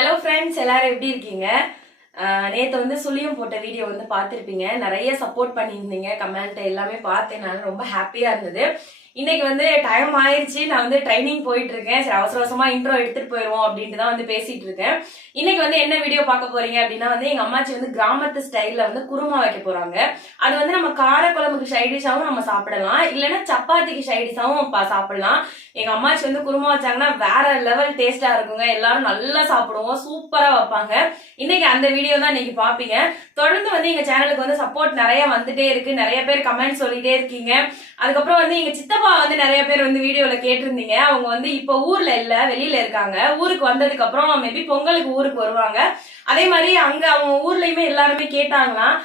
Hello friends எல்லாரும் எப்படி இருக்கீங்க? நேற்று வந்து சுழியம் போட்ட வீடியோ வந்து பார்த்துருப்பீங்க. நிறைய சப்போர்ட் பண்ணியிருந்தீங்க. கமெண்ட் எல்லாமே பார்த்தேன். நான் ரொம்ப ஹாப்பியாக இருந்தது. இன்னைக்கு வந்து டைம் ஆயிருச்சு. நான் வந்து ட்ரைனிங் போயிட்டு இருக்கேன் சரி அவசர அவசரமா இன்ட்ரோ எடுத்துட்டு போயிடுவோம் அப்படின்ட்டு தான் வந்து பேசிட்டு இருக்கேன். இன்னைக்கு வந்து என்ன வீடியோ பார்க்க போறீங்க அப்படின்னா வந்து எங்க அம்மாச்சி வந்து கிராமத்து ஸ்டைல்ல வந்து குருமா வைக்க போறாங்க. அது வந்து நம்ம காரக்குழம்புக்கு சைடிஷாவும் நம்ம சாப்பிடலாம். இல்லைன்னா சப்பாத்திக்கு சைடிஷாவும் சாப்பிடலாம். எங்க அம்மாச்சி வந்து குருமா வச்சாங்கன்னா வேற லெவல் டேஸ்டா இருக்குங்க. எல்லாரும் நல்லா சாப்பிடுவோம். சூப்பரா வைப்பாங்க. இன்னைக்கு அந்த வீடியோ தான் இன்னைக்கு பாப்பீங்க தொடர்ந்து வந்து எங்க சேனலுக்கு வந்து சப்போர்ட் நிறைய வந்துட்டே இருக்கு. நிறைய பேர் கமெண்ட் சொல்லிட்டே இருக்கீங்க. அதுக்கப்புறம் வந்து எங்க சித்தப்பா வந்து நிறைய பேர் வந்து வீடியோல கேட்டிருந்தீங்க. அவங்க வந்து இப்போ ஊர்ல இல்ல வெளியில இருக்காங்க. ஊருக்கு வந்ததுக்கு அப்புறம் மேபி பொங்கலுக்கு ஊருக்கு வருவாங்க. அதே மாதிரி அங்க அவங்க ஊர்லயுமே எல்லாருமே கேட்டாங்களாம்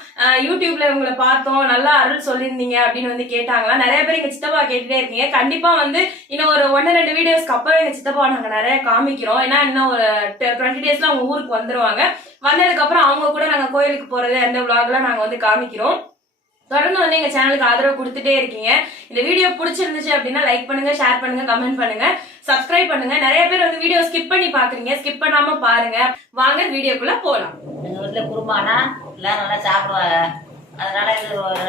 யூடியூப்ல இவங்களை பார்த்தோம் நல்லா அருள் சொல்லியிருந்தீங்க அப்படின்னு வந்து கேட்டாங்களாம் நிறைய பேர் எங்க சித்தப்பா கேட்டுட்டே இருக்கீங்க. கண்டிப்பா வந்து இன்னும் ஒரு ஒன்னு ரெண்டு வீடியோஸ்க்கு அப்புறம் எங்க சித்தப்பா நாங்க நிறைய காமிக்கிறோம். ஏன்னா இன்னும் ஒரு டுவெண்ட்டி டேஸ்ல அவங்க ஊருக்கு வந்துருவாங்க. வந்ததுக்கு அப்புறம் அவங்க கூட நாங்க கோயிலுக்கு போறது அந்த விளாக்லாம் நாங்க வந்து காமிக்கிறோம். தொடர்ந்து வந்து எங்க சேனலுக்கு ஆதரவு கொடுத்துட்டே இருக்கீங்க. இந்த வீடியோ பிடிச்சிருந்துச்சு அப்படின்னா லைக் பண்ணுங்க ஷேர் பண்ணுங்க கமெண்ட் பண்ணுங்க. சப்ஸ்கிரைப் பண்ணுங்க. நிறைய பேர் வந்து வீடியோ ஸ்கிப் பண்ணி பாக்குறீங்க ஸ்கிப் பண்ணாம பாருங்க. வாங்க வீடியோக்குள்ள போலாம். எங்கள் வீட்டுல குருமானா எல்லாரும் நல்லா சாப்பிடுவாங்க. அதனால இது ஒரு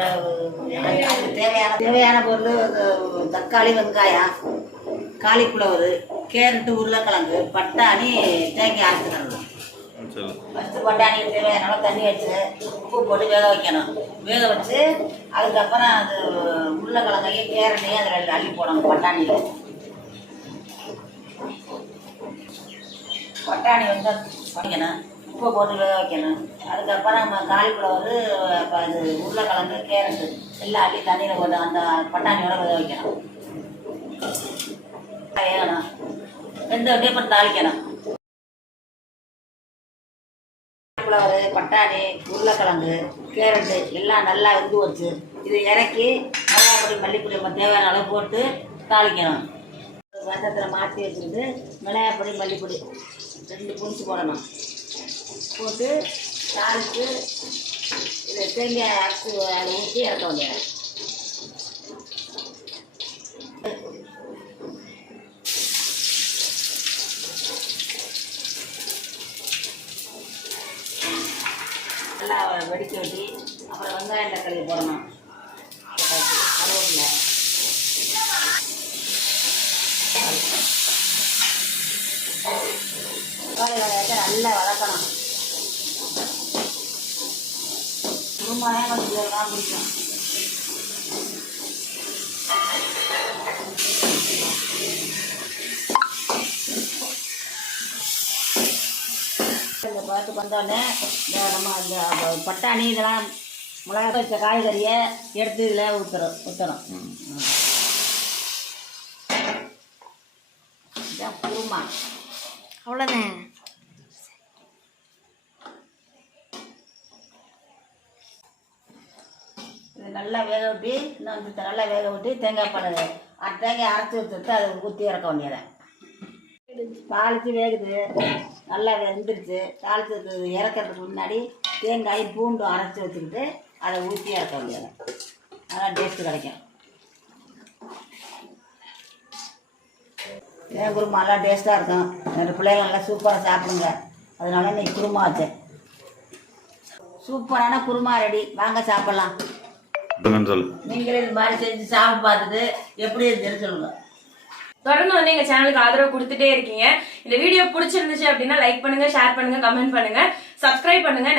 தேவையான தேவையான பொருள் தக்காளி வெங்காயம் காலிஃப்ளவர் கேரட்டு உருளைக்கிழங்கு பட்டாணி தேங்காய் அரைச்சிடணும் ஃபஸ்ட்டு பட்டாணி தேவையான தண்ணி வச்சு உப்பு போட்டு வேக வைக்கணும். வேக வச்சு அதுக்கப்புறம் அது உருளைக்கிழங்கையும் கேரட்டையும் அதில் அள்ளி போடணும் பட்டாணியில். பட்டாணி வந்து வைக்கணும் உப்பு போட்டு வேக வைக்கணும். அதுக்கப்புறம் நம்ம காலிஃப்ளவர் இப்போ இது உருளைக்கிழங்கு கேரட்டு எல்லாம் அள்ளி தண்ணியில் போட்டு அந்த பட்டாணியோட வேக வைக்கணும். வேகணும். ரெண்டு அப்படியே அப்புறம் தாளிக்கணும். காலிஃப்ளவர் பட்டாணி உருளைக்கிழங்கு கேரட்டு எல்லாம் நல்லா வெந்து வச்சு இதை இறக்கி மிளகாப்பொடி மல்லிப்பொடி நம்ம தேவையான அளவு போட்டு தாளிக்கணும். வெந்தத்தில் மாற்றி வச்சுக்கிட்டு மிளகாப்பொடி மல்லிப்பொடி ரெண்டு புடிச்சு போடணும். போட்டு தாளித்து இதை தேங்காய் அரைச்சி அதை ஊற்றி இறக்க வேண்டியது நல்லா வெடிக்க வெட்டி அப்புறம் வெங்காயம் தக்காளி போடணும். கருவேப்பிலை. தக்காளி வெங்காயத்தை நல்லா வளர்க்கணும் குருமாயம் கொஞ்சம் தான் பிடிக்கும் பார்த்து வந்தோடனே இந்த நம்ம இந்த பட்டாணி இதெல்லாம் மிளகா வச்ச காய்கறியை எடுத்து இதில் ஊற்றுறோம் ஊற்றணும் இதான் குருமா. அவ்வளவுதான் இது நல்லா வேக விட்டு இன்னும் நல்லா வேக விட்டு தேங்காய் பால் அரை தேங்காய் அரைச்சி வச்சுட்டு அதை ஊற்றி இறக்க வேண்டியதை தாளித்து வேகுது. நல்லா வெந்துருச்சு. தாளித்து இறக்கிறதுக்கு முன்னாடி தேங்காய் பூண்டும் அரைச்சி வச்சுக்கிட்டு அதை ஊற்றி இறக்க வேண்டியதை நல்லா டேஸ்ட்டு கிடைக்கும். ஏன் குருமா நல்லா டேஸ்ட்டாக இருக்கும். ரெண்டு பிள்ளைங்க நல்லா சூப்பராக சாப்பிடுங்க. அதனால இன்னைக்கு குருமா வச்சேன். சூப்பரான குருமா ரெடி வாங்க சாப்பிட்லாம். நீங்களே இது மாதிரி செஞ்சு சாப்பிட்டு பார்த்துட்டு எப்படி இருந்துச்சுன்னு சொல்லுங்க. தொடர்ந்து வந்து எங்க சேனலுக்கு ஆதரவு கொடுத்துட்டே இருக்கீங்க. இந்த வீடியோ பிடிச்சிருந்துச்சு அப்படின்னா லைக் பண்ணுங்க ஷேர் பண்ணுங்க கமெண்ட் பண்ணுங்க. சப்ஸ்கிரைப் பண்ணுங்க.